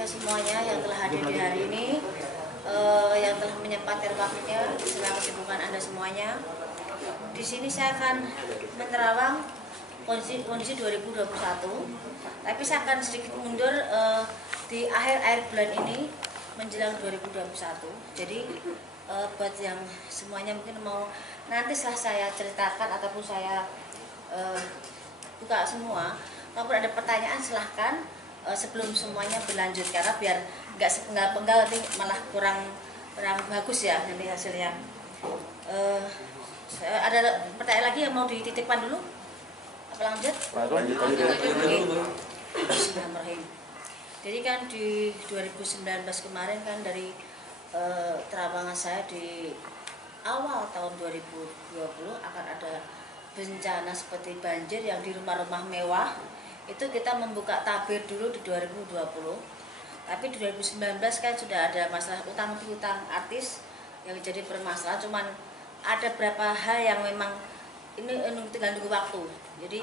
panitia semuanya yang telah hadir di hari ini, yang telah menyempatkan waktunya di sela kesibukan Anda semuanya. Di sini saya akan menerawang kondisi 2021, tapi saya akan sedikit mundur di akhir bulan ini menjelang 2021. Jadi buat yang semuanya mungkin mau nanti setelah saya ceritakan ataupun saya buka semua, kalau ada pertanyaan silahkan sebelum semuanya berlanjut, karena biar nggak penggal nanti malah kurang bagus ya nanti hasilnya. Ada pertanyaan lagi yang mau dititipkan dulu? Apa lanjut? Bismillahirrahmanirrahim. Jadi kan di 2019 kemarin kan dari terawangan saya di awal tahun 2020 akan ada bencana seperti banjir yang di rumah-rumah mewah. Itu kita membuka tabir dulu di 2020. Tapi di 2019 kan sudah ada masalah utang piutang artis yang jadi permasalahan. Cuman ada beberapa hal yang memang ini tinggal nunggu waktu. Jadi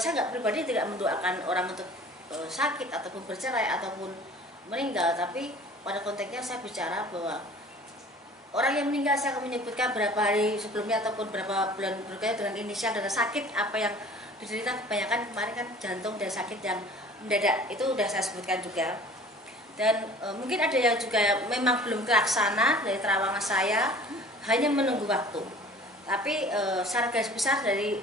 saya nggak pribadi tidak mendoakan orang untuk sakit ataupun bercerai ataupun meninggal, tapi pada konteksnya saya bicara bahwa orang yang meninggal saya akan menyebutkan berapa hari sebelumnya ataupun berapa bulan berikutnya dengan inisial dan sakit apa yang diderita. Kebanyakan kemarin kan jantung dan sakit yang mendadak, itu sudah saya sebutkan juga. Dan mungkin ada yang juga memang belum terlaksana dari terawangan saya, hanya menunggu waktu. Tapi secara garis besar dari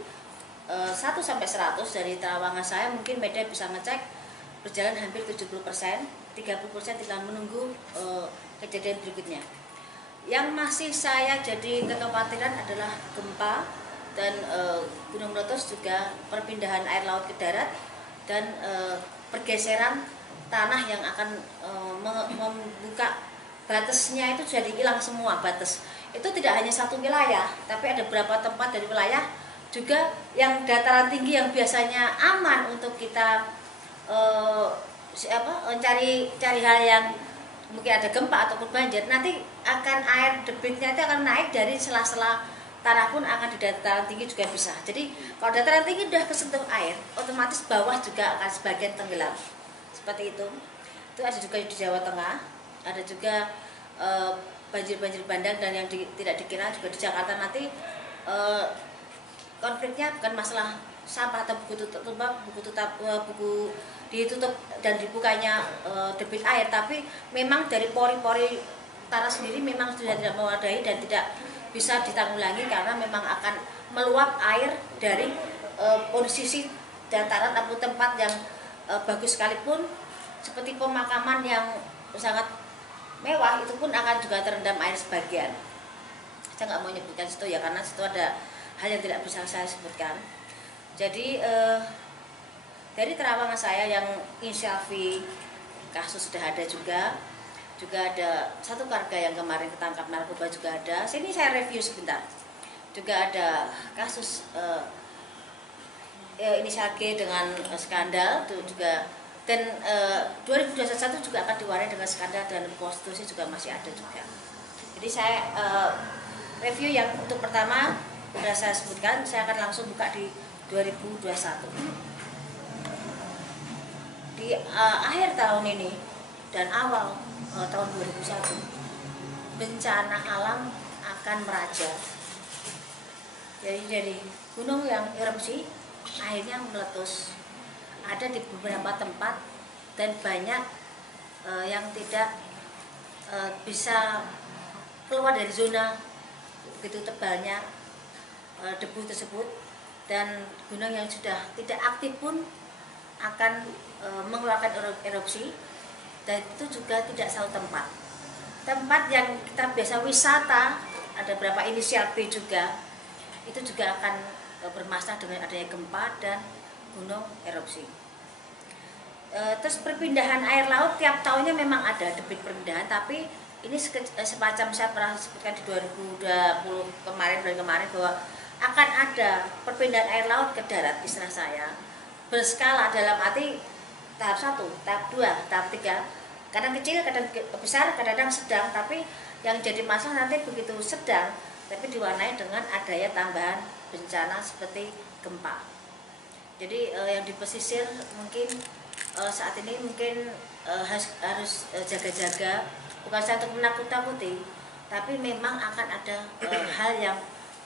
1 sampai 100 dari terawangan saya, mungkin media bisa ngecek berjalan hampir 70%, 30% tinggal menunggu kejadian berikutnya. Yang masih saya jadi kekhawatiran adalah gempa dan gunung meletus, juga perpindahan air laut ke darat dan pergeseran tanah yang akan membuka batasnya. Itu jadi hilang semua batas. Itu tidak hanya satu wilayah, tapi ada beberapa tempat dari wilayah juga yang dataran tinggi yang biasanya aman untuk kita cari hal yang mungkin ada gempa ataupun banjir, nanti akan air debitnya itu akan naik dari sela-sela tanah pun akan di dataran tinggi juga bisa. Jadi kalau dataran tinggi sudah kesentuh air, otomatis bawah juga akan sebagian tenggelam. Seperti itu. Itu ada juga di Jawa Tengah, ada juga banjir-banjir bandang, dan yang tidak dikira juga di Jakarta nanti konfliknya bukan masalah sampah atau buku ditutup dan dibukanya debit air, tapi memang dari pori-pori tanah sendiri memang sudah tidak mewadai dan tidak bisa ditanggulangi karena memang akan meluap air dari posisi dataran atau tempat yang bagus sekalipun, seperti pemakaman yang sangat mewah itu pun akan juga terendam air sebagian. Saya nggak mau menyebutkan situ ya, karena situ ada hal yang tidak bisa saya sebutkan. Jadi dari terawangan saya yang inisial V, kasus sudah ada juga ada satu keluarga yang kemarin ketangkap narkoba juga ada. Sini saya review sebentar. Juga ada kasus inisial G dengan skandal itu juga, dan 2021 juga akan diwarnai dengan skandal dan prostitusi juga masih ada juga. Jadi saya review yang untuk pertama sudah saya sebutkan, saya akan langsung buka di 2021. Di akhir tahun ini dan awal tahun 2021, bencana alam akan meraja. Jadi dari gunung yang erupsi akhirnya meletus, ada di beberapa tempat, dan banyak yang tidak bisa keluar dari zona begitu tebalnya debu tersebut, dan gunung yang sudah tidak aktif pun akan mengeluarkan erupsi, dan itu juga tidak selalu tempat yang kita biasa wisata, ada beberapa inisial B juga, itu juga akan bermasalah dengan adanya gempa dan gunung erupsi. Terus perpindahan air laut tiap tahunnya memang ada debit perpindahan, tapi ini semacam saya pernah sebutkan di 2020 bulan kemarin bahwa akan ada perpindahan air laut ke darat, istilah saya berskala, dalam arti tahap 1, tahap 2, tahap 3, kadang kecil, kadang besar, kadang sedang. Tapi yang jadi masalah nanti begitu sedang, tapi diwarnai dengan adanya tambahan bencana seperti gempa. Jadi yang di pesisir mungkin saat ini mungkin harus jaga-jaga, bukan saya untuk menakut-nakuti, tapi memang akan ada hal yang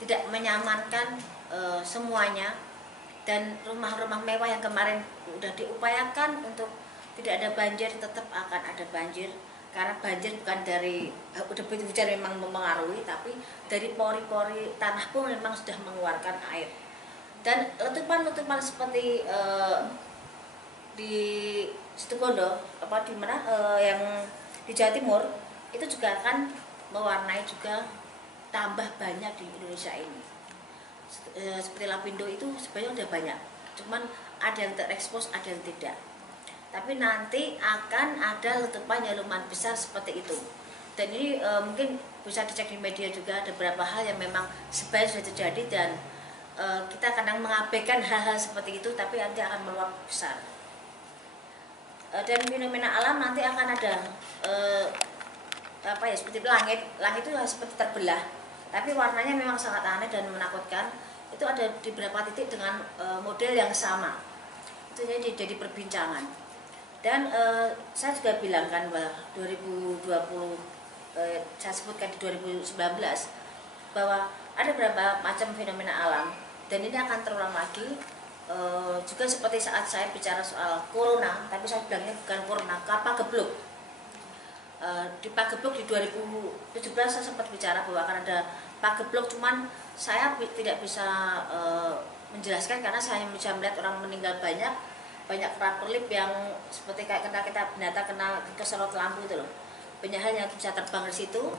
tidak menyamankan semuanya. Dan rumah-rumah mewah yang kemarin udah diupayakan untuk tidak ada banjir, tetap akan ada banjir. Karena banjir bukan dari debit hujan memang mempengaruhi, tapi dari pori-pori tanah pun memang sudah mengeluarkan air. Dan letupan-letupan seperti di Situbondo, di mana yang di Jawa Timur, itu juga akan mewarnai juga tambah banyak di Indonesia ini. Seperti Lapindo itu sebenarnya udah banyak, cuman ada yang terekspos, ada yang tidak. Tapi nanti akan ada letupan yang lumayan besar seperti itu. Dan ini mungkin bisa dicek di media juga, ada beberapa hal yang memang sebenarnya sudah terjadi, dan kita kadang mengabaikan hal-hal seperti itu, tapi nanti akan meluap besar. Dan fenomena alam nanti akan ada seperti langit itu seperti terbelah, tapi warnanya memang sangat aneh dan menakutkan. Itu ada di beberapa titik dengan model yang sama, itu jadi perbincangan. Dan saya juga bilang kan bahwa 2020, saya sebutkan di 2019 bahwa ada beberapa macam fenomena alam, dan ini akan terulang lagi. Juga seperti saat saya bicara soal corona, tapi saya bilangnya bukan corona, Pagebluk. Di Pagebluk di 2017 saya sempat bicara bahwa akan ada Pagebluk, cuman saya tidak bisa menjelaskan karena saya hanya bisa melihat orang meninggal banyak perlip yang seperti kayak kita binatang kena keserot lampu itu loh. Banyak hal yang bisa terbang di situ.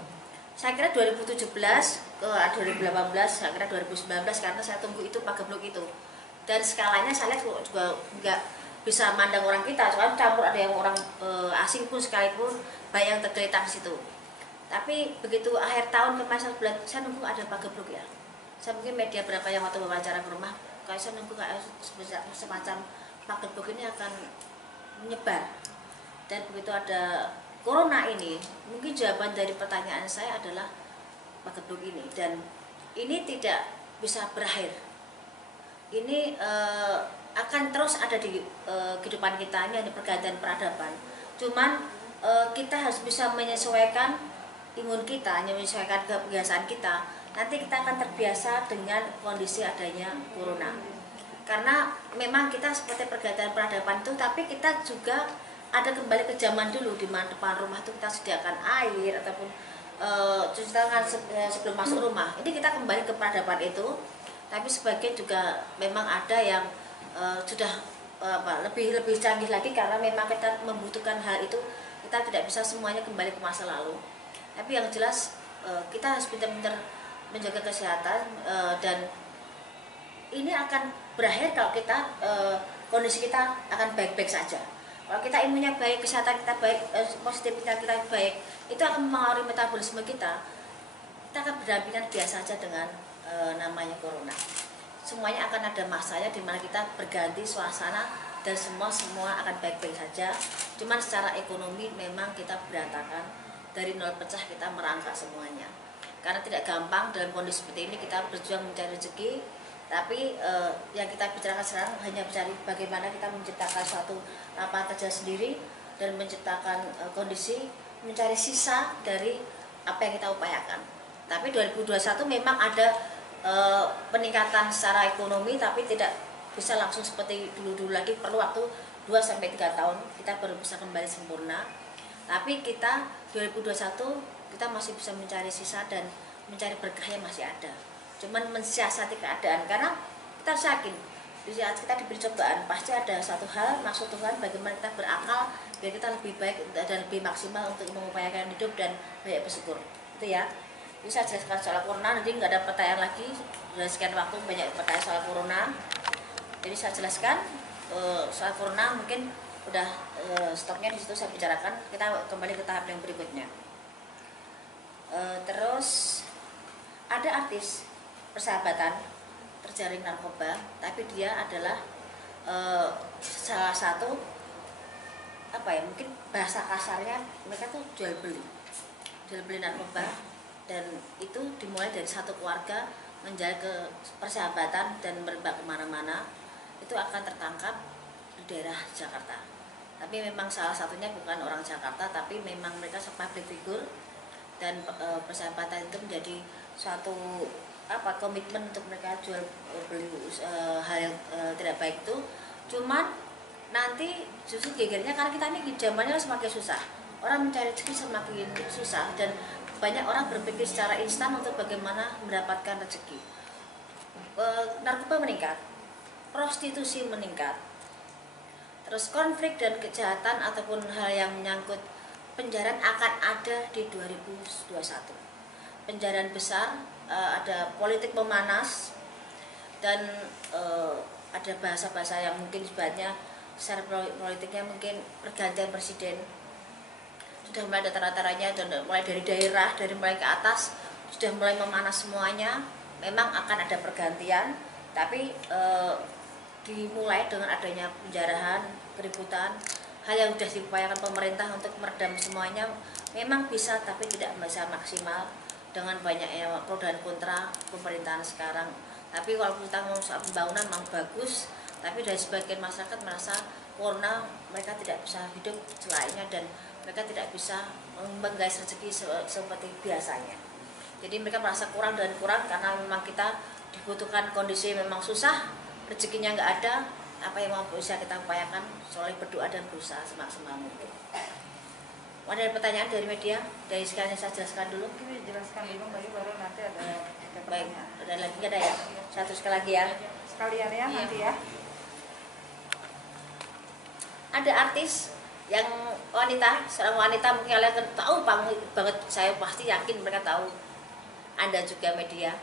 Saya kira 2017 ke 2018, saya kira 2019, karena saya tunggu itu Pagebluk itu. Dan skalanya saya lihat juga nggak bisa mandang orang kita, soalnya campur ada yang orang asing pun sekalipun banyak yang tergeletak di situ. Tapi begitu akhir tahun kemarin saya nunggu ada Pagebluk ya. Saya mungkin media berapa yang waktu wawancara ke rumah, kayak saya nunggu kayak semacam Pagebluk ini akan menyebar. Dan begitu ada corona ini, mungkin jawaban dari pertanyaan saya adalah Pagebluk ini. Dan ini tidak bisa berakhir. Ini akan terus ada di kehidupan kita, ini ada pergantian peradaban. Cuman kita harus bisa menyesuaikan imun kita, menyesuaikan kebiasaan kita. Nanti kita akan terbiasa dengan kondisi adanya corona. Karena memang kita seperti pergantian peradaban itu, tapi kita juga ada kembali ke zaman dulu, di mana depan rumah itu kita sediakan air ataupun cuci tangan sebelum masuk rumah. Ini kita kembali ke peradaban itu. Tapi sebagian juga memang ada yang sudah lebih canggih lagi, karena memang kita membutuhkan hal itu. Kita tidak bisa semuanya kembali ke masa lalu. Tapi yang jelas kita harus benar-benar menjaga kesehatan, dan ini akan berakhir kalau kita kondisi kita akan baik-baik saja. Kalau kita imunnya baik, kesehatan kita baik, positivitas kita baik, itu akan mempengaruhi metabolisme kita. Kita akan berdampingan biasa saja dengan namanya corona. Semuanya akan ada masanya di mana kita berganti suasana, dan semua akan baik-baik saja. Cuman secara ekonomi memang kita berantakan, dari nol pecah kita merangkak semuanya. Karena tidak gampang dalam kondisi seperti ini kita berjuang mencari rezeki. Tapi yang kita bicarakan sekarang hanya mencari bagaimana kita menciptakan suatu lapangan kerja sendiri, dan menciptakan kondisi mencari sisa dari apa yang kita upayakan. Tapi 2021 memang ada peningkatan secara ekonomi, tapi tidak bisa langsung seperti dulu-dulu lagi, perlu waktu 2-3 tahun kita baru bisa kembali sempurna. Tapi kita 2021 kita masih bisa mencari sisa, dan mencari berkah yang masih ada. Cuman mensiasati keadaan, karena kita yakin di saat kita diberi cobaan pasti ada satu hal maksud Tuhan bagaimana kita berakal biar kita lebih baik dan lebih maksimal untuk mengupayakan hidup dan banyak bersyukur. Itu ya. Bisa jelaskan soal corona, nanti nggak ada pertanyaan lagi. Sudah sekian waktu banyak pertanyaan soal corona. Jadi saya jelaskan soal corona, mungkin udah stoknya di situ saya bicarakan. Kita kembali ke tahap yang berikutnya. Terus ada artis persahabatan terjaring narkoba, tapi dia adalah salah satu mungkin bahasa kasarnya mereka tuh jual beli narkoba. Dan itu dimulai dari satu keluarga menjaga persahabatan dan merebak kemana-mana, itu akan tertangkap di daerah Jakarta. Tapi memang salah satunya bukan orang Jakarta, tapi memang mereka public figure, dan persahabatan itu menjadi suatu komitmen untuk mereka jual beli hal yang tidak baik itu. Cuman nanti justru gegernya karena kita ini zamannya semakin susah, orang mencari rezeki semakin susah, dan banyak orang berpikir secara instan untuk bagaimana mendapatkan rezeki. Narkoba meningkat, prostitusi meningkat, terus konflik dan kejahatan ataupun hal yang menyangkut penjaraan akan ada di 2021. Penjaraan besar, ada politik memanas, dan ada bahasa-bahasa yang mungkin sebenarnya secara politiknya mungkin pergantian presiden sudah mulai ada tara-taranya, dan mulai dari daerah, dari mulai ke atas sudah mulai memanas semuanya. Memang akan ada pergantian, tapi dimulai dengan adanya penjarahan, keributan, hal yang sudah diupayakan pemerintah untuk meredam semuanya memang bisa, tapi tidak bisa maksimal dengan banyaknya pro dan kontra pemerintahan sekarang. Tapi kalau kita ngomong soal pembangunan memang bagus, tapi dari sebagian masyarakat merasa karena mereka tidak bisa hidup selainnya, dan mereka tidak bisa menggais rezeki seperti biasanya. Jadi mereka merasa kurang dan kurang karena memang kita dibutuhkan kondisi memang susah, rezekinya nggak ada, apa yang mau bisa kita upayakan selalu berdoa dan berusaha semaksimal mungkin. Ada pertanyaan dari media? Dari sekalian saya jelaskan dulu. Ini jelaskan dulu baru nanti ada Baik, ada lagi nggak ada ya? Satu sekali lagi ya. Sekalian ya nanti ya. Ada artis yang wanita, seorang wanita, mungkin kalian tahu banget, saya pasti yakin mereka tahu. Anda juga media.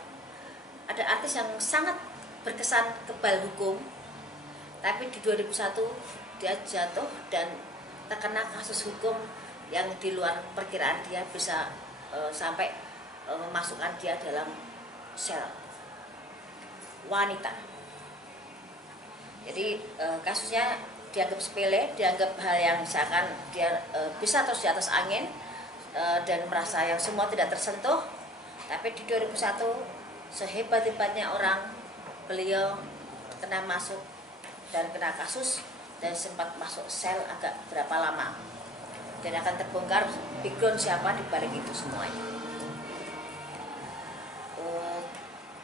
Ada artis yang sangat berkesan kebal hukum, tapi di 2001 dia jatuh dan terkena kasus hukum yang di luar perkiraan dia, bisa sampai memasukkan dia dalam sel wanita. Jadi kasusnya dianggap sepele, dianggap hal yang seakan dia bisa terus di atas angin, dan merasa yang semua tidak tersentuh. Tapi di 2001 sehebat-hebatnya orang, beliau kena masuk dan kena kasus, dan sempat masuk sel agak berapa lama, dan akan terbongkar background siapa di balik itu semuanya.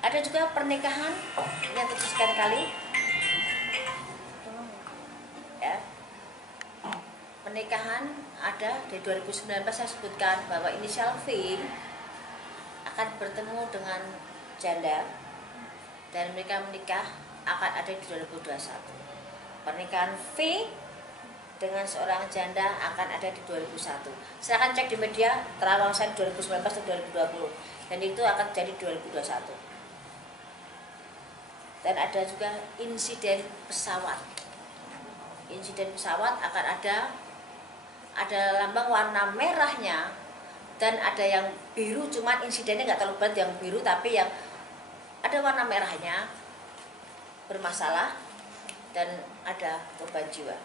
Ada juga pernikahan yang terjadi kali ya. Pernikahan ada di 2019, saya sebutkan bahwa inisial V akan bertemu dengan janda, dan mereka menikah akan ada di 2021. Pernikahan V dengan seorang janda akan ada di 2001. Silahkan cek di media terawang saya 2019 atau 2020, dan itu akan jadi 2021. Dan ada juga insiden pesawat. Insiden pesawat akan ada lambang warna merahnya, dan ada yang biru, cuman insidennya nggak terlalu berat yang biru, tapi yang ada warna merahnya bermasalah, dan ada korban jiwa.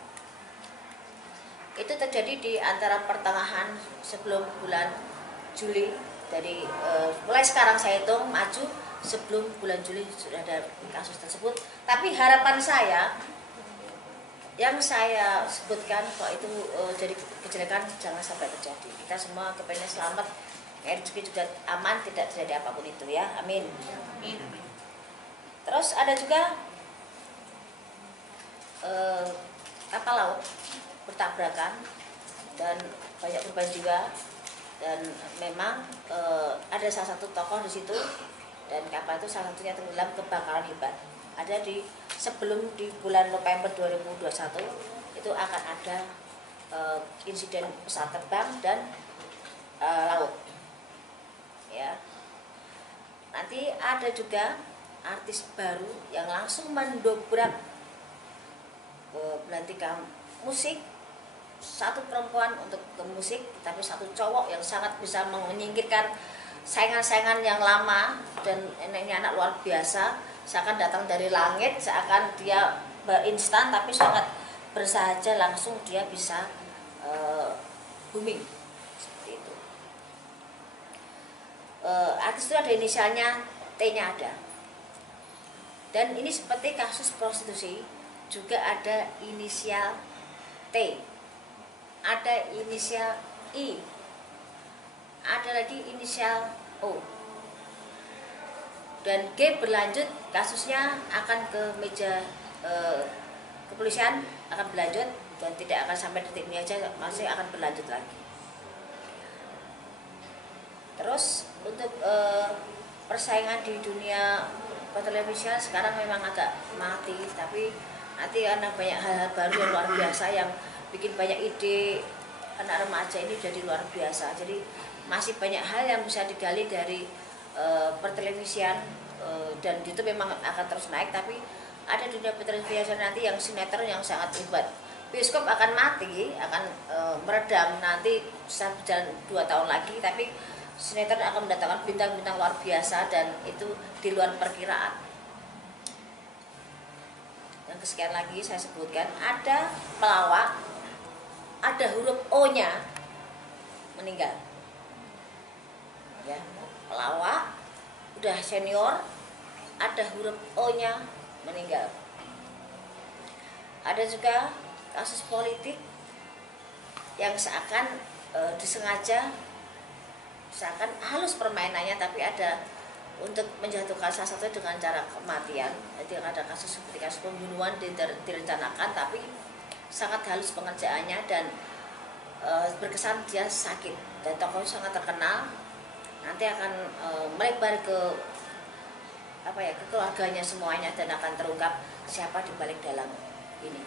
Itu terjadi di antara pertengahan sebelum bulan Juli. Dari mulai sekarang saya hitung maju, sebelum bulan Juli sudah ada kasus tersebut. Tapi harapan saya yang saya sebutkan kok itu jadi kejelekan jangan sampai terjadi. Kita semua kepengen selamat, rezeki juga aman, tidak terjadi apapun itu ya. Amin. Amin. Terus ada juga kapal laut bertabrakan dan banyak korban jiwa, dan memang ada salah satu tokoh di situ, dan kapal itu salah satunya tenggelam, kebakaran hebat. Ada sebelum di bulan November 2021 itu akan ada insiden pesawat terbang dan laut. Ya. Nanti ada juga artis baru yang langsung mendobrak belantikan musik. Satu perempuan untuk ke musik, tapi satu cowok yang sangat bisa menyingkirkan saingan-saingan yang lama, dan ini anak luar biasa, seakan datang dari langit, seakan dia berinstan, tapi sangat bersahaja, langsung dia bisa booming seperti itu. Artis itu ada inisialnya, T-nya ada, dan ini seperti kasus prostitusi juga ada inisial T. ada inisial I, ada lagi inisial O, dan G berlanjut kasusnya akan ke meja kepolisian, akan berlanjut dan tidak akan sampai detik ini aja, masih akan berlanjut lagi. Terus untuk persaingan di dunia pertelevisian sekarang memang agak mati, tapi nanti karena banyak hal-hal baru yang luar biasa yang bikin banyak ide anak remaja ini jadi luar biasa. Jadi masih banyak hal yang bisa digali dari pertelevisian, dan itu memang akan terus naik. Tapi ada dunia pertelevisian nanti yang sinetron yang sangat hebat. Bioskop akan mati, akan meredam, nanti bisa berjalan 2 tahun lagi, tapi sinetron akan mendatangkan bintang-bintang luar biasa dan itu di luar perkiraan. Yang kesekian lagi saya sebutkan, ada pelawak, ada huruf O-nya meninggal. Ya, pelawak udah senior, ada huruf O-nya meninggal. Ada juga kasus politik yang seakan disengaja, seakan halus permainannya, tapi ada untuk menjatuhkan salah satu dengan cara kematian. Jadi ada kasus seperti kasus pembunuhan direncanakan, tapi sangat halus pengerjaannya dan berkesan dia sakit, dan tokohnya sangat terkenal. Nanti akan melebar ke ke keluarganya semuanya, dan akan terungkap siapa di balik dalam ini.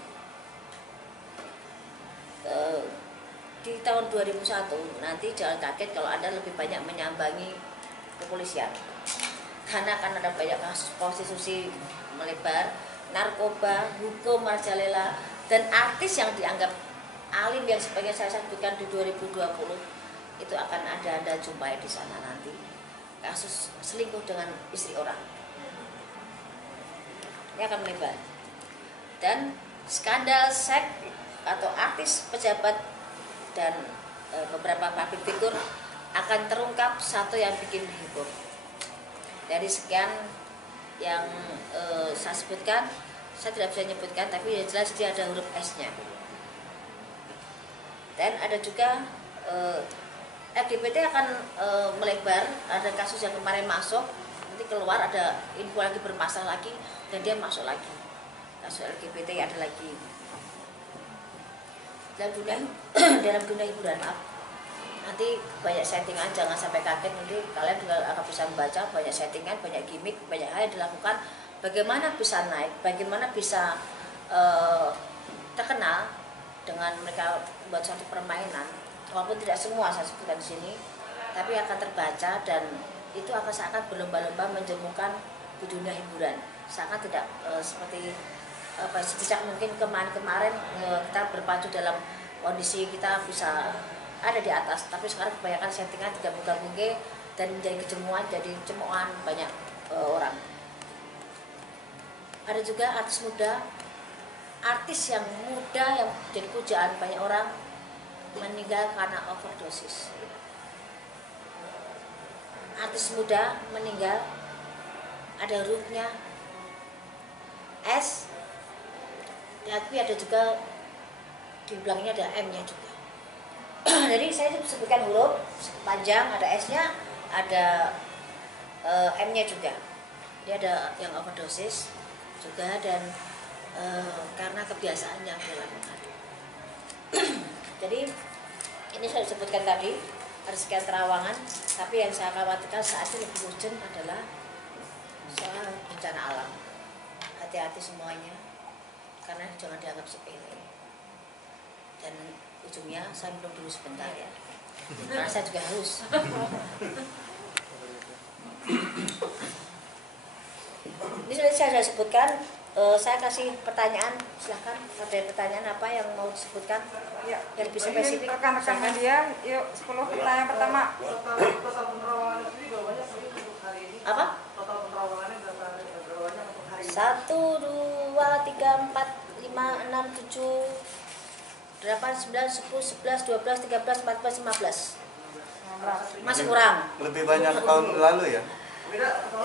Di tahun 2001 nanti jangan kaget kalau Anda lebih banyak menyambangi kepolisian, karena akan ada banyak kasus prostitusi melebar, narkoba, hukum merajalela, dan artis yang dianggap alim yang sebagai saya sebutkan di 2020 itu akan Anda jumpai di sana nanti. Kasus selingkuh dengan istri orang ini akan melebar, dan skandal seks atau artis, pejabat, dan beberapa public figure akan terungkap satu yang bikin heboh. Dari sekian yang saya sebutkan, saya tidak bisa menyebutkan, tapi yang jelas dia ada huruf S-nya. Dan ada juga LGBT akan melebar. Ada kasus yang kemarin masuk, nanti keluar ada info lagi bermasalah lagi, dan dia masuk lagi. Kasus LGBT ada lagi. Dalam dunia hiburan, nanti banyak settingan, jangan sampai kaget. Nanti kalian juga akan bisa membaca banyak settingan, banyak gimmick, banyak hal yang dilakukan. Bagaimana bisa naik, bagaimana bisa terkenal dengan mereka buat suatu permainan. Walaupun tidak semua saya sebutkan di sini, tapi akan terbaca, dan itu akan seakan berlomba-lomba menjemukan di dunia hiburan. Seakan tidak seperti sejak mungkin kemarin kita berpacu dalam kondisi kita bisa ada di atas, tapi sekarang kebanyakan settingan tidak buka-buka dan menjadi kejemuan, jadi cemoan banyak orang. Ada juga artis muda, artis yang muda yang jadi pujaan banyak orang meninggal karena overdosis. Artis muda meninggal, ada hurufnya S, tapi ada juga di belakangnya ada M-nya juga. Jadi saya sebutkan huruf panjang, ada S-nya, ada M-nya juga. Dia ada yang overdosis juga, dan karena kebiasaannya dilakukan. Jadi ini saya sebutkan tadi ada sekian terawangan, tapi yang saya khawatirkan saat ini lebih urgent adalah soal bencana alam. Hati-hati semuanya, karena jangan dianggap sepele. Dan ujungnya saya minum dulu sebentar ya, karena saya juga haus. Ini sudah saya sebutkan. Saya kasih pertanyaan, silahkan. Ada pertanyaan apa yang mau disebutkan? Ya, yang lebih spesifik. Rekan-rekan media, yuk 10 pertanyaan pertama. Total penerawangan itu juga banyak untuk hari ini. Apa? Total penerawangannya berapa untuk hari ini? 1, 2, 3, 4, 5, 6, 7, 8, 9, 10, 11, 12, 13, 14, 15. Masih kurang. Lebih banyak tahun lalu ya?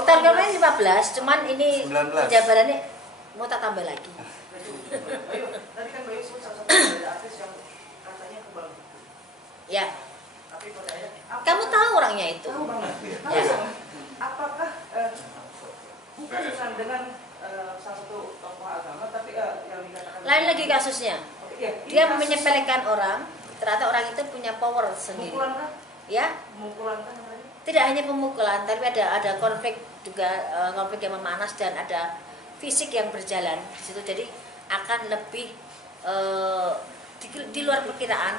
Tahun kemarin 15, cuman ini 19. penjabarannya mau tak tambah lagi. Tadi kan Bayu sebut salah satu dari artis yang katanya kebagian Ya, Tapi kodanya kamu tahu orangnya itu. tahu banget. Ya. Apakah bukan dengan salah satu tokoh agama, tapi yang dikatakan Lain lagi kasusnya. Oke, ya, ini Dia kasus menyepelekan orang, ternyata orang itu punya power sendiri. pemukulan kan? Ya, Pemukulan kan namanya? tidak hanya pemukulan, tapi ada konflik juga, konflik yang memanas dan ada fisik yang berjalan di situ. Jadi akan lebih di luar perkiraan,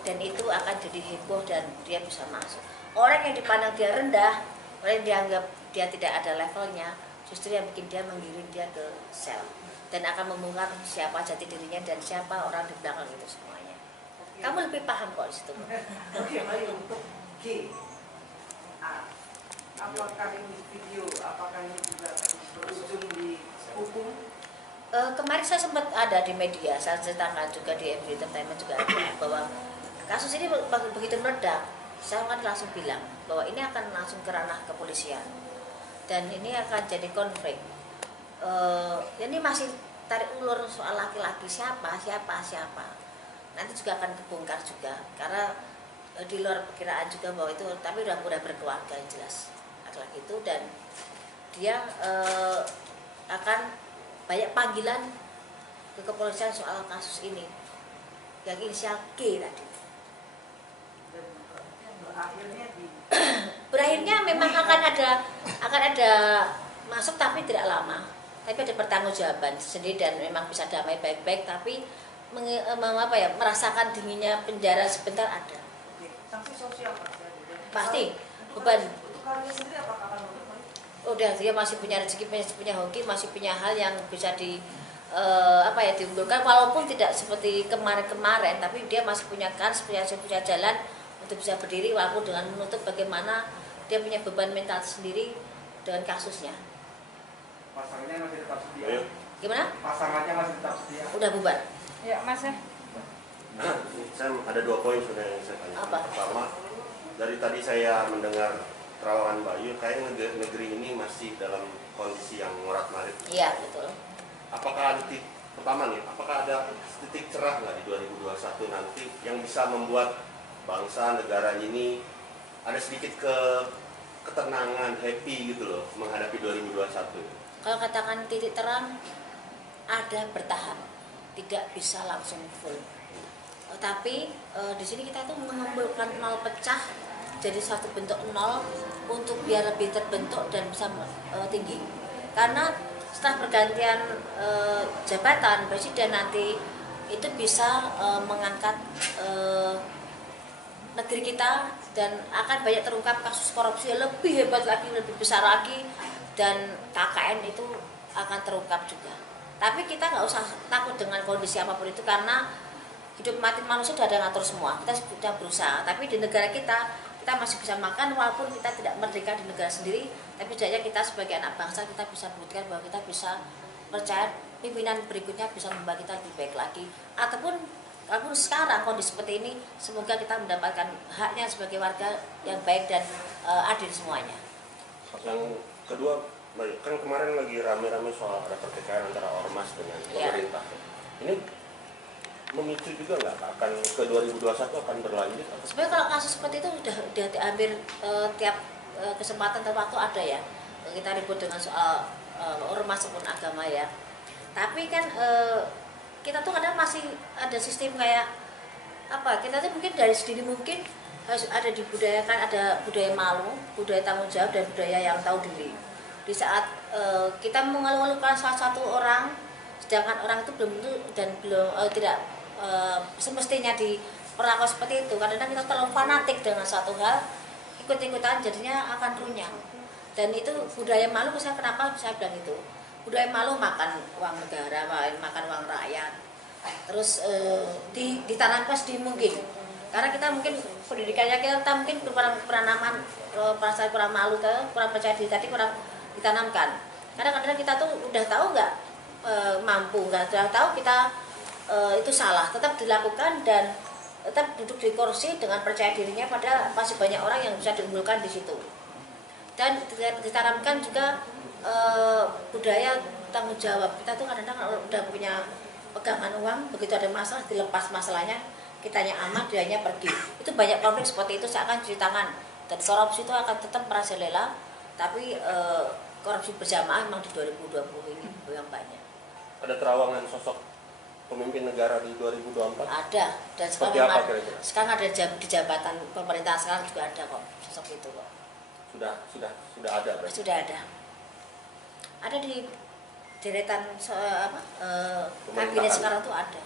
dan itu akan jadi heboh dan dia bisa masuk. Orang yang dipandang dia rendah, orang yang dianggap dia tidak ada levelnya, justru yang bikin dia menggiring dia ke sel dan akan membongkar siapa jati dirinya dan siapa orang di belakang itu semuanya. Kamu lebih paham kok di situ. Oke, mari untuk G. Apakah ini video, apakah ini juga berujung di hukum? Kemarin saya sempat ada di media, saya ceritakan juga di MV Entertainment juga ada, bahwa kasus ini begitu meledak, saya kan langsung bilang bahwa ini akan langsung ke ranah kepolisian dan ini akan jadi konflik. Ini masih tarik ulur soal laki-laki siapa, nanti juga akan kebongkar juga karena di luar perkiraan juga bahwa itu, tapi udah berkeluarga yang jelas laki-laki itu, dan dia akan banyak panggilan ke kepolisian soal kasus ini yang inisial G tadi. Dan berakhirnya di Berakhirnya memang akan ada masuk, tapi tidak lama, tapi ada pertanggungjawaban sendiri dan memang bisa damai baik-baik, tapi merasakan dinginnya penjara sebentar ada. Oke, sanksi sosial Pak. Pasti beban. Untuk karirnya sendiri apakah akan menutup? Udah, dia masih punya rezeki, masih punya hoki, masih punya hal yang bisa diunggulkan, walaupun tidak seperti kemarin-kemarin, tapi dia masih punya kans, punya jalan untuk bisa berdiri, walaupun dengan menutup bagaimana dia punya beban mental sendiri dengan kasusnya. Pasangannya masih tetap setia. Gimana? Pasangannya masih tetap setia. Udah bubar. Ya Mas ya. Nah, saya ada 2 poin sebenarnya yang saya tanya. Apa? Pertama, dari tadi saya mendengar Terawangan Bayu, kayak negeri ini masih dalam kondisi yang morat-marit. Iya, betul. Apakah ada apakah ada titik cerah nggak di 2021 nanti yang bisa membuat bangsa negara ini ada sedikit ketenangan, happy gitu loh menghadapi 2021? Kalau katakan titik terang, ada bertahap, tidak bisa langsung full. Tapi di sini kita tuh mengumpulkan nol pecah jadi satu bentuk nol untuk biar lebih terbentuk dan bisa tinggi. Karena setelah pergantian jabatan presiden nanti itu bisa mengangkat negeri kita, dan akan banyak terungkap kasus korupsi yang lebih hebat lagi, lebih besar lagi, dan KKN itu akan terungkap juga. Tapi kita nggak usah takut dengan kondisi apapun itu, karena hidup mati manusia sudah ada ngatur semua. Kita sudah berusaha, tapi di negara kita masih bisa makan walaupun kita tidak merdeka di negara sendiri, tapi setidaknya kita sebagai anak bangsa kita bisa buktikan bahwa kita bisa percaya pimpinan berikutnya bisa membawa kita lebih baik lagi. Ataupun walaupun sekarang kondisi seperti ini, semoga kita mendapatkan haknya sebagai warga yang baik dan adil semuanya. Yang kedua, kan kemarin lagi rame-rame soal ada pertikaian antara ormas dengan pemerintah. Ini memicu juga nggak akan ke 2021 akan berlanjut? Sebenarnya kalau kasus seperti itu udah hampir tiap kesempatan atau waktu ada ya, kita ribut dengan soal ormas maupun agama ya. Tapi kan kita tuh kadang masih ada sistem kayak apa? Kita tuh mungkin dari sedini mungkin harus ada dibudayakan, ada budaya malu, budaya tanggung jawab, dan budaya yang tahu diri. Di saat kita mengeluh-elukan salah satu orang, sedangkan orang itu belum tentu dan tidak semestinya diperlakukan seperti itu. Kadang-kadang kita terlalu fanatik dengan satu hal, ikut-ikutan jadinya akan runyam. Dan itu budaya malu, saya kenapa saya bilang itu? Budaya malu makan uang negara, makan uang rakyat. Terus ditanamkan sedini mungkin. Karena kita mungkin pendidikannya kita mungkin peranaman perasaan kurang malu, kurang percaya diri tadi kurang ditanamkan. Kadang-kadang kita tuh udah tahu nggak mampu, nggak tahu kita itu salah, tetap dilakukan dan tetap duduk di kursi dengan percaya dirinya, pada masih banyak orang yang bisa diunggulkan di situ. Dan ditanamkan juga budaya tanggung jawab. Kita tuh kadang-kadang kalau udah punya pegangan uang, begitu ada masalah dilepas masalahnya, kitanya aman, dianya pergi. Itu banyak konflik seperti itu saya akan cuci tangan. Dan korupsi itu akan tetap merajalela, tapi korupsi berjamaah memang di 2020 ini yang banyak. Ada terawangan sosok pemimpin negara di 2024? Ada, dan Seperti apa kira-kira? sekarang ada di jabatan pemerintahan sekarang juga ada kok sosok itu kok. Sudah ada berarti? Sudah ada. Ada di deretan kabinet sekarang tuh ada.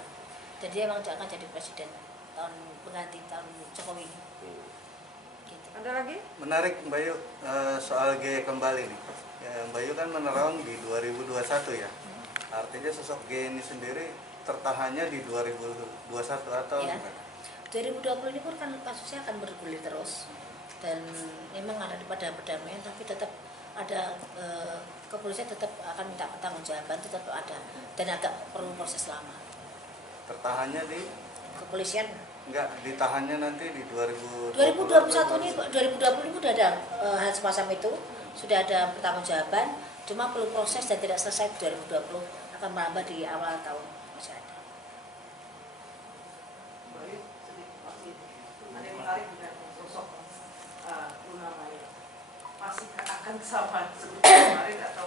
Dan dia memang akan jadi presiden tahun pengganti tahun Jokowi. Gitu. Ada lagi? Menarik Mbak Yu, soal G kembali nih. Ya, Mbak Yu kan menerawang di 2021 ya. Artinya sosok G ini sendiri tertahannya di 2021 atau Ya. gimana? 2020 ini pun kan kasusnya akan bergulir terus. Dan memang ada pada perdamaian, tapi tetap ada kepolisian tetap akan minta pertanggungjawaban, tetap ada, dan agak perlu proses lama. Tertahannya di Kepolisian enggak ditahannya nanti di 2021 2021 ini 2020 ini sudah ada hal semacam itu, sudah ada pertanggungjawaban, cuma perlu proses dan tidak selesai di 2020, akan merambah di awal tahun masih ada. Baik, sedikit masih ada yang menarik dengan sosok Luna Maya. Masih akan sama seperti kemarin atau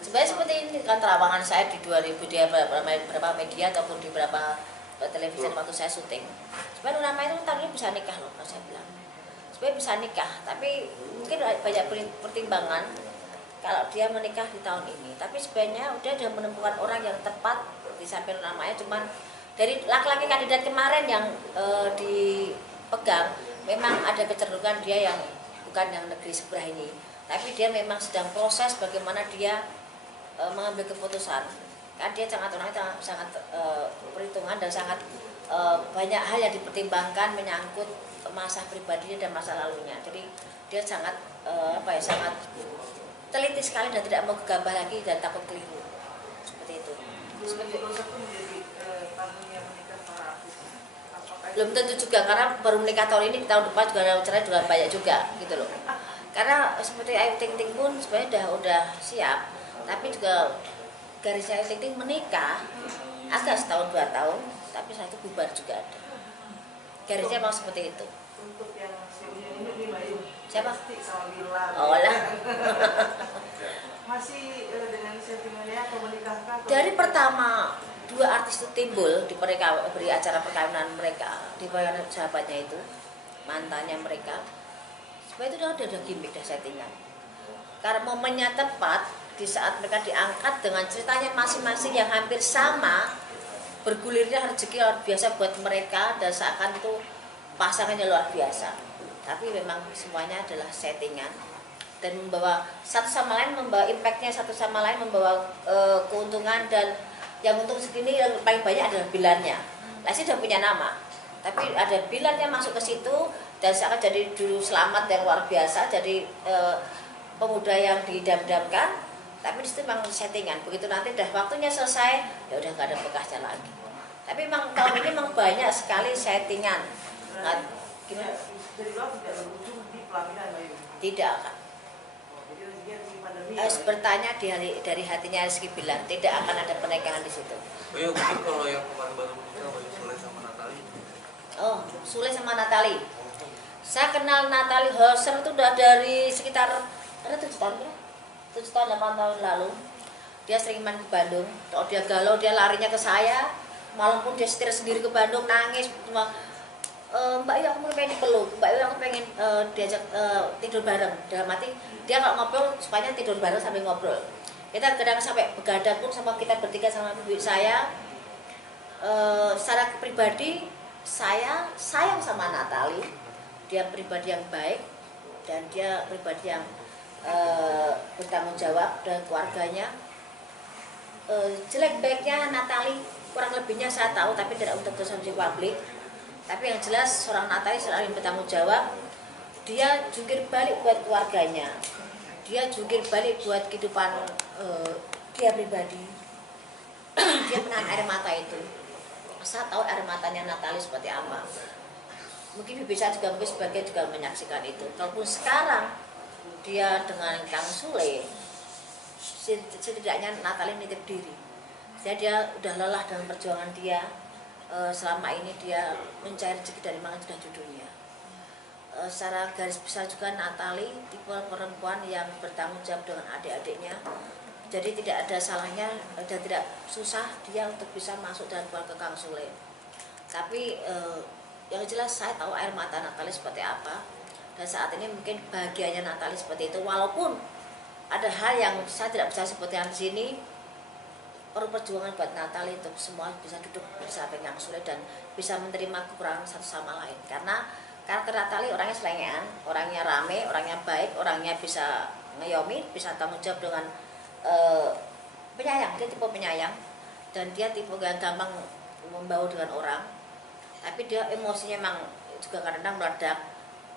Sebenarnya seperti ini kan terawangan saya di 2000 di beberapa media ataupun di beberapa televisi waktu saya syuting. Sebenarnya Luna Maya itu tahun ini bisa nikah loh, kalau saya bilang. Sebenarnya bisa nikah, tapi mungkin banyak pertimbangan kalau dia menikah di tahun ini. Tapi sebenarnya udah menemukan orang yang tepat di samping Luna Maya. Cuman dari laki-laki kandidat kemarin yang dipegang, memang ada kecenderungan dia yang bukan yang negeri sebelah ini. Tapi dia memang sedang proses bagaimana dia mengambil keputusan. Kan dia orangnya sangat perhitungan dan sangat banyak hal yang dipertimbangkan menyangkut masa pribadinya dan masa lalunya. Jadi dia sangat sangat teliti sekali dan tidak mau gegabah lagi dan takut keliru. Seperti itu. 2021 menjadi tahun yang menikah para artis. Apakah Belum tentu juga karena baru menikah tahun ini, tahun depan juga ada cerai juga banyak juga gitu loh. Karena seperti Ayu Ting Ting pun sebenarnya udah siap, tapi juga garisnya Ayu Ting Ting menikah agak setahun 2 tahun, tapi saat itu bubar juga ada. Garisnya memang seperti itu. untuk yang sebelumnya ini Mbak Yu? Siapa? Pasti sama Bilar. Oh lah. Masih dengan sentimennya atau menikahkah? Dari pertama 2 artis itu timbul di beri acara perkawinan mereka, di perkawinan sahabatnya itu, mantannya mereka. Sebenarnya itu udah ada gimmick, dah settingan. Karena momennya tepat di saat mereka diangkat dengan ceritanya masing-masing yang hampir sama, bergulirnya rezeki luar biasa buat mereka dan seakan itu pasangannya luar biasa. Tapi memang semuanya adalah settingan dan membawa satu sama lain, membawa impactnya satu sama lain, membawa keuntungan, dan yang untung segini yang paling banyak adalah Bilarnya. Lesti sudah punya nama, tapi ada Bilarnya masuk ke situ dan seakan jadi dulu Selamat yang luar biasa, jadi pemuda yang didam-damkan. Tapi disitu memang settingan. Begitu nanti udah waktunya selesai, ya udah nggak ada bekasnya lagi. Tapi memang tahun ini memang banyak sekali settingan. Nah, gimana? Jadi lo tidak berujung di pelaminan Mbak Yu? Tidak kan? Jadi rezekinya di pandemi. Bertanya dari hatinya Rizky Bilar, tidak akan ada pernikahan di situ. Bayu, mungkin kalau yang kemarin baru menikah, Bayu Sule sama Natali. Oh, Sule sama Natali. Saya kenal Natali Hoser itu udah dari sekitar 7 tahun ya? 7 tahun 8 tahun lalu. Dia sering main ke Bandung. Kalau dia galau dia larinya ke saya. Malam pun dia setir sendiri ke Bandung, nangis cuma Mbak Yu aku pengen dipeluk, Mbak Yu aku pengen diajak tidur bareng. Dalam arti dia kalau ngobrol supaya tidur bareng sambil ngobrol. Kita kadang sampai begadang pun sama kita bertiga sama ibu saya. Secara pribadi saya sayang sama Natali. Dia pribadi yang baik dan dia pribadi yang bertanggung jawab dengan keluarganya. Jelek baiknya Natali kurang lebihnya saya tahu, tapi tidak untuk konsumsi publik. Tapi yang jelas seorang Natali selalu bertanggung jawab. Dia jungkir balik buat keluarganya, dia jungkir balik buat kehidupan dia pribadi. Dia menahan air mata itu. Saya tahu air matanya Natali seperti apa. Mungkin bisa juga mungkin sebagian juga menyaksikan itu. Kalaupun sekarang dia dengan Kang Sule, setidaknya Natali nitip diri. Jadi dia udah lelah dengan perjuangan dia, selama ini dia mencari rezeki dari mana sudah judulnya. Secara garis besar juga Natali tipe perempuan yang bertanggung jawab dengan adik-adiknya. Jadi tidak ada salahnya dan tidak susah dia untuk bisa masuk dalam keluarga Kang Sule. Tapi yang jelas saya tahu air mata Natali seperti apa. Dan saat ini mungkin bahagianya Natali seperti itu. Walaupun ada hal yang saya tidak bisa sebutkan di sini, perlu perjuangan buat Natali untuk semua bisa duduk bersama Kang Sule dan bisa menerima kekurangan satu sama lain. Karena karakter Natali orangnya selengean, orangnya rame, orangnya baik, orangnya bisa ngayomi, bisa tanggung jawab dengan penyayang. Dia tipe penyayang dan dia tipe yang gampang membaur dengan orang. Tapi dia emosinya memang juga kadang-kadang meledak.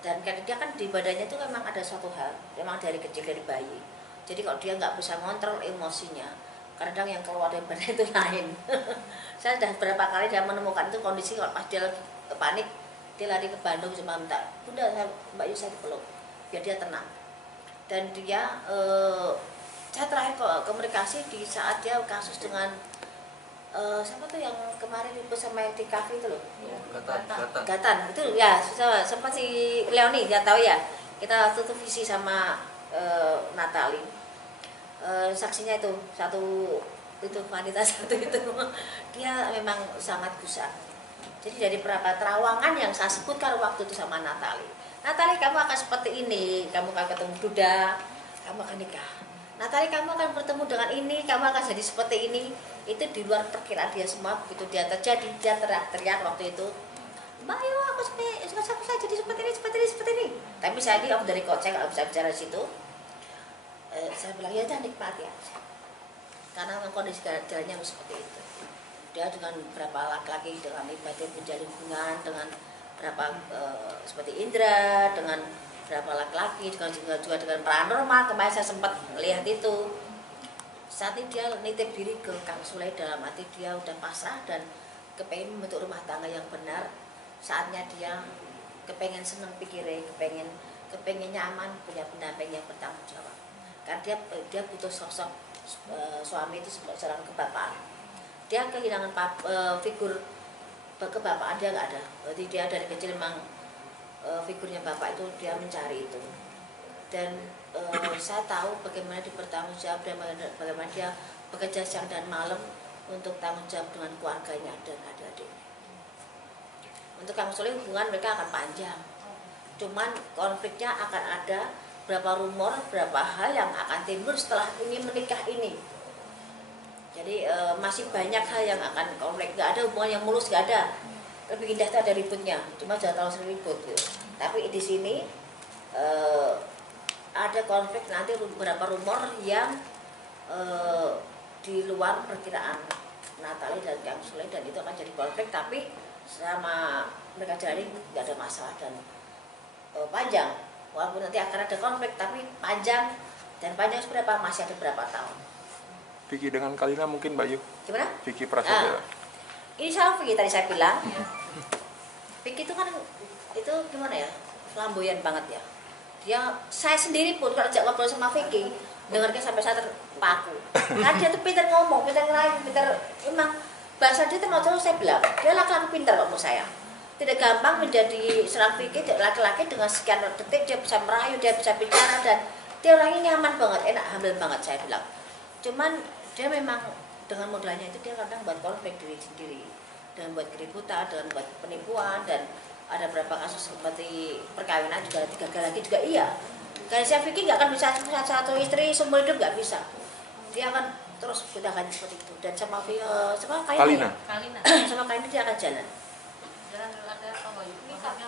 Dan dia kan di badannya itu memang ada suatu hal, memang dari kecil, dari bayi. Jadi kalau dia nggak bisa ngontrol emosinya, kadang yang keluar dari badan itu lain. Saya sudah beberapa kali dia menemukan itu kondisi kalau pas dia lagi panik, dia lari ke Bandung cuma minta, "Bunda, Mbak Yu saya dipeluk," biar dia tenang. Dan dia, saya terakhir komunikasi di saat dia kasus dengan siapa tuh yang kemarin itu sama di kafe itu loh, Gatan itu ya, sempat si Leoni dia tahu ya, kita tutup visi sama Natali. Saksinya itu satu itu wanita satu itu dia memang sangat gusar. Jadi dari beberapa terawangan yang saya sebutkan waktu itu sama Natali, kamu akan seperti ini, kamu akan ketemu Duda, kamu akan nikah. Natali, kamu akan bertemu dengan ini, kamu akan jadi seperti ini. Itu di luar perkiraan dia semua. Begitu dia terjadi, dia teriak-teriak waktu itu, "Mbak Yu, aku saya jadi seperti ini. Tapi saya ini dari coach, saya nggak bisa bicara di situ. Saya bilang, ya jangan nikmati aja. Karena memang kondisi jalannya seperti itu. Dia dengan beberapa laki-laki, dengan ibadah menjalin hubungan, dengan berapa seperti Indra, dengan berapa laki-laki, juga dengan paranormal. Kemarin saya sempat melihat itu. Saat ini dia nitip diri ke Kang Sule dalam arti dia udah pasrah dan kepengen membentuk rumah tangga yang benar. Saatnya dia kepengen seneng pikirnya, kepengen nyaman, punya pendamping yang bertanggung jawab. Karena dia butuh sosok suami itu seorang kebapaan. Dia kehilangan figur kebapaan, dia nggak ada. Berarti dia dari kecil memang figurnya bapak itu dia mencari itu. Dan saya tahu bagaimana dia bertanggung jawab dan bagaimana dia bekerja siang dan malam untuk tanggung jawab dengan keluarganya dan adik-adiknya. Untuk Kang Sule hubungan mereka akan panjang. Cuman konfliknya akan ada, berapa rumor, berapa hal yang akan timbul setelah ini menikah ini. Jadi masih banyak hal yang akan konflik. Gak ada hubungan yang mulus, gak ada. Lebih indah itu ada ributnya, cuma jangan terlalu sering ribut gitu. Tapi di sini ada konflik nanti beberapa rumor yang di luar perkiraan Natali dan Kang Sule, dan itu akan jadi konflik. Tapi sama mereka jalani nggak ada masalah dan panjang. Walaupun nanti akan ada konflik, tapi panjang, dan panjang seberapa, masih ada berapa tahun. Vicky dengan Kalina mungkin Mbak Yu? Gimana? Vicky Prasetya. Ini salah Vicky tadi saya bilang. Vicky itu kan itu gimana ya, flamboyan banget ya. Saya sendiri pun kalau ngobrol sama Vicky, dengarnya sampai saya terpaku. Karena dia tuh pintar ngomong, pintar ngelain, pintar emang bahasa dia terlalu saya bilang dia laki-laki pintar kok menurut saya. Tidak gampang menjadi seorang Vicky, laki-laki dengan sekian detik dia bisa merayu, dia bisa bicara, dan dia orangnya nyaman banget, enak, humble banget saya bilang. Cuman dia memang dengan modalnya itu dia kadang buat konflik diri sendiri, dan buat keributan, dan buat penipuan, dan ada beberapa kasus seperti perkawinan juga gagal lagi juga iya. Karena saya Vicky nggak akan bisa satu istri seumur hidup, nggak bisa. Dia akan terus bertahan seperti itu. Dan sama Kalina sama Kalina dia akan jalan.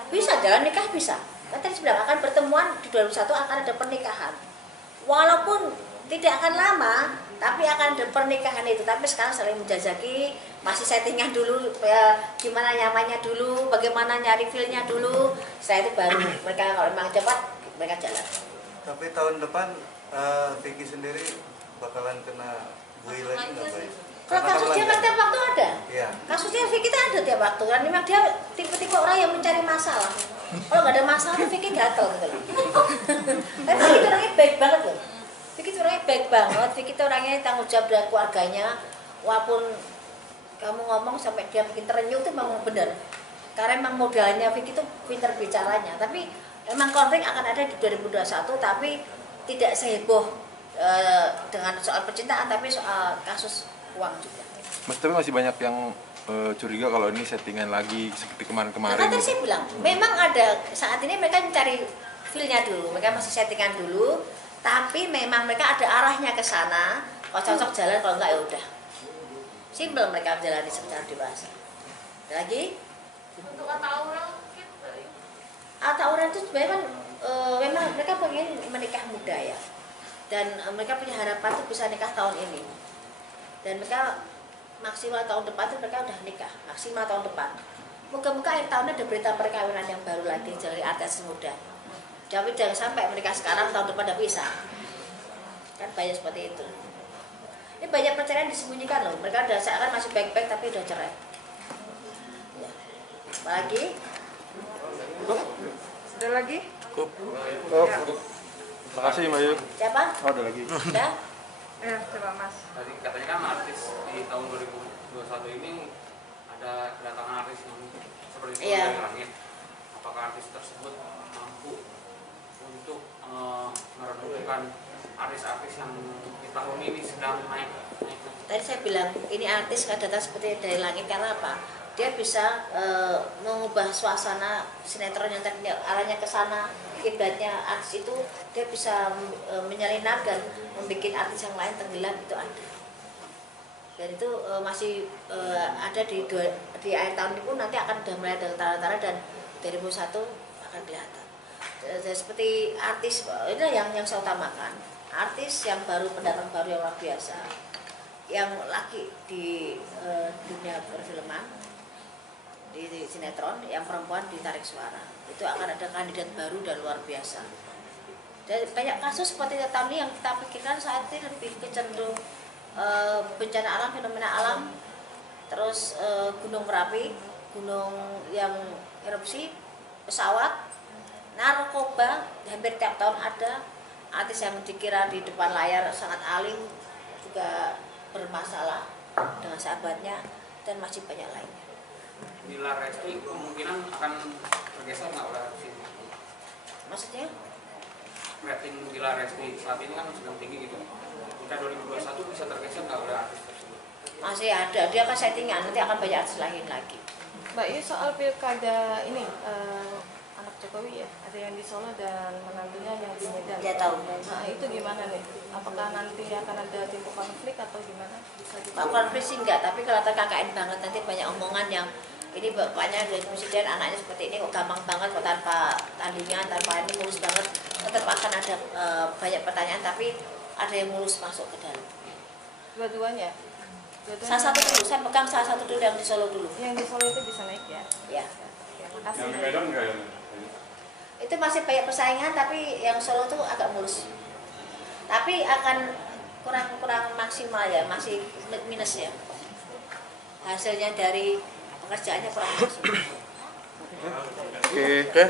Bisa jalan nikah bisa. Kan tadi bilang akan pertemuan di 2021 akan ada pernikahan. Walaupun tidak akan lama, tapi akan ada pernikahan itu. Tapi sekarang saling menjajaki, masih settingan dulu, gimana nyamannya dulu, bagaimana nyari feel-nya dulu. Setelah itu baru mereka kalau memang cepat mereka jalan. Tapi tahun depan Vicky sendiri bakalan kena bully lagi nggak Mbak? Kalau kasus dia kan tiap waktu ada. Iya. Kasusnya Vicky itu ada tiap waktu. Dan memang dia tipe-tipe orang yang mencari masalah. Kalau nggak ada masalah, Vicky gatel gitu loh. Tapi Vicky itu orangnya baik banget loh. Vicky itu orangnya baik banget. Vicky itu orangnya tanggung jawab dengan keluarganya. Walaupun kamu ngomong sampai dia bikin terenyuh itu memang benar. Karena memang modalnya Vicky itu pinter bicaranya. Tapi memang konflik akan ada di 2021, tapi tidak seheboh dengan soal percintaan, tapi soal kasus uang juga. Mas, tapi masih banyak yang curiga kalau ini settingan lagi seperti kemarin-kemarin. Tadi saya bilang, memang ada saat ini mereka mencari feel-nya dulu, mereka masih settingan dulu, tapi memang mereka ada arahnya ke sana. Kalau cocok jalan, kalau enggak ya udah. Simpel mereka menjalani secara dewasa. Ada lagi? Untuk Ataura mungkin Ataura itu sebenarnya kan memang mereka pengen menikah muda ya, dan mereka punya harapan tuh bisa nikah tahun ini, dan mereka maksimal tahun depan tuh mereka udah nikah maksimal tahun depan. Moga-moga akhir tahun ada berita perkawinan yang baru lagi dari artis muda. Tapi jangan sampai menikah sekarang tahun depan udah bisa, kan banyak seperti itu. Ini banyak perceraian disembunyikan loh, mereka udah seakan masih baik-baik tapi udah cerai. Ya. Apalagi? Ada lagi? Cukup. Ya. Terima kasih Mbak Yu. Siapa? Oh, ada lagi. Udah? Ya, coba Mas. Tadi katanya kan artis di tahun 2021 ini ada kedatangan artis yang seperti itu Iya. dari langit. Apakah artis tersebut mampu untuk meredupkan artis-artis yang di tahun ini sedang naik? Tadi saya bilang ini artis kan datang seperti dari langit karena apa? Dia bisa mengubah suasana sinetron yang tadinya arahnya ke sana, kiblatnya artis itu dia bisa menyelinap dan membuat artis yang lain tenggelam, itu ada. Dan itu masih ada di akhir tahun itu nanti akan sudah mulai ada tanda-tanda, dan 2001 akan kelihatan. Jadi seperti artis ini yang saya utamakan, artis yang baru, pendatang baru yang luar biasa, yang laki di dunia perfilman, di sinetron, yang perempuan ditarik suara, itu akan ada kandidat baru dan luar biasa. Dan banyak kasus seperti tahun ini yang kita pikirkan saat ini lebih cenderung bencana alam, fenomena alam, terus gunung Merapi, gunung yang erupsi, pesawat, narkoba, hampir tiap tahun ada. Artis yang dikira di depan layar sangat alim juga bermasalah dengan sahabatnya, dan masih banyak lainnya. Bila Resti kemungkinan akan bergeser nggak oleh artis ini? Maksudnya? Rating Bila Resti saat ini kan sedang tinggi gitu. Jika 2021 bisa tergeser nggak oleh artis tersebut? Masih ada, dia akan settingan, nanti akan banyak artis lain lagi. Mbak Yu, soal pilkada ini anak Jokowi ya, ada yang di Solo dan menantunya yang di Medan. Dia tahu. Nah itu gimana nih? Apakah nanti akan ada timbul konflik atau gimana? Bisa Mau konflik sih enggak, tapi kalau KKN banget nanti banyak omongan yang ini bapaknya dari presiden, anaknya seperti ini kok gampang banget kok, tanpa tandingan, tanpa ini mulus banget. Tetap akan ada banyak pertanyaan, tapi ada yang mulus masuk ke dalam. dua-duanya? Salah satu dulu, saya pegang salah satu dulu yang di Solo dulu. Yang di Solo itu bisa naik ya? Ya. Ya, makasih. Yang di Medan enggak ya? Itu masih banyak persaingan, tapi yang Solo tuh agak mulus. Tapi akan kurang maksimal ya, masih minus ya. Hasilnya dari pekerjaannya kurang maksimal. Oke.